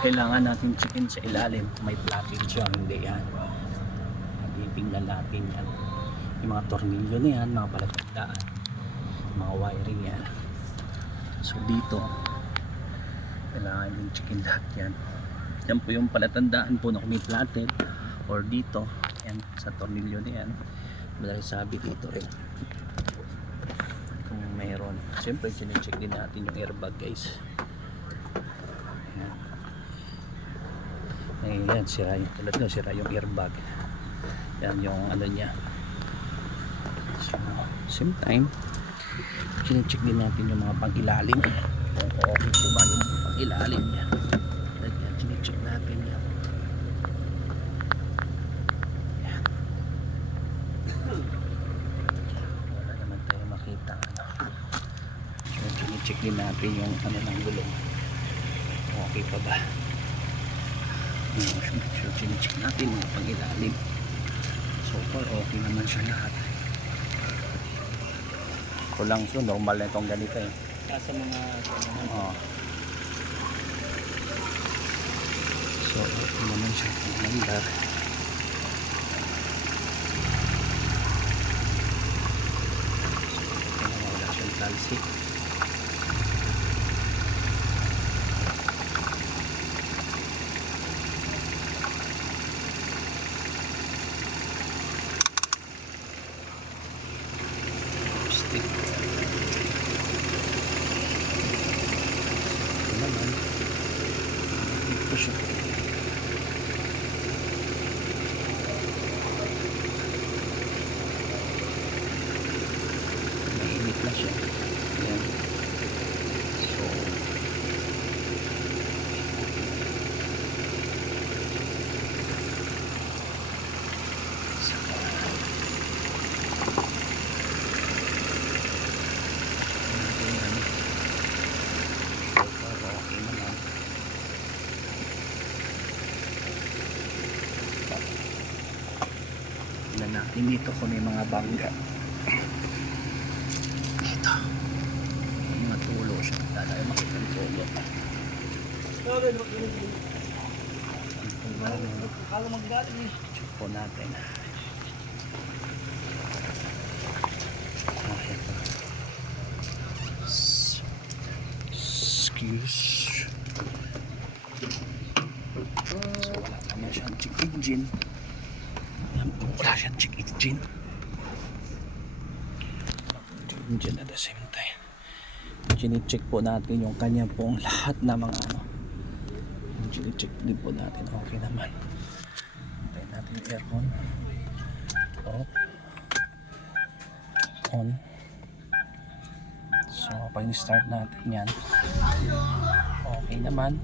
kailangan natin checkin sa ilalim may plating siya, hindi yan. Titingnan natin yan, yung mga tornilyo na yan, mga palatandaan, mga wiring yan. So dito kailangan yung checkin lahat yan. Yan po yung palatandaan po na kung may plated, or dito yan sa tornilyo na yan madalas sabi dito rin kung mayroon. Siyempre sinecheck din natin yung airbag guys. Ayan, sira yung tulad na sira yung airbag. Yan yung ano niya. So same time sinecheck din natin yung mga pang-ilalim kung okay po ba yung pang-ilalim niya. Yan, sinecheck natin yan. Yan. Wala naman tayo makita ano. So sinecheck din natin yung ano ng gulong, okay pa ba. So sinecheck natin mga pang-ilalim. So far okay naman siya lahat. Kulang so normal na itong ganito eh. Sa mga so okay naman siya itong mandar. So wala siyang talsik. Stick. Ito siya. Mainit na siya. Ayan. So natin dito kung may mga bangga dito, may mga tulo siya, tayo makita ang tulo. Check po natin ito excuse. So wala naman siyang check engine. Wala siyang check engine at the same time chine-check po natin yung kanya pong lahat na mga ano, chine-check din po natin okay naman. Tayo natin yung aircon off, on. So pag start natin yan okay naman.